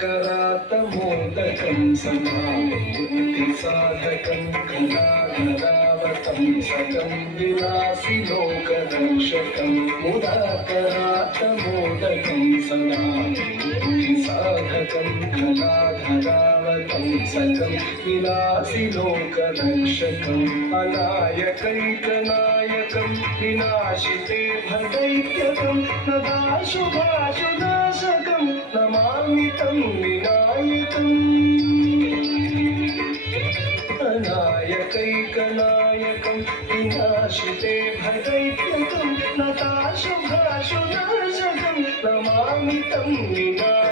करुणाकरातमोदकं समाधिसाधकं कलाधरावतं सकं विलासिलोकरक्षकं मुदाकरातमोदकं समाधिसाधकं कलाधरावतं सकं विलासिलोकरक्षकम् अनायकैकनायकं विनाशिते भदैत्यकं नदाशुभाशुनाशकं नमामि तं विनायकम् अनायकैकनायकं विनाशिते भदैत्यकं नदाशुभाशुनाशकं नमामि तं विनायकम्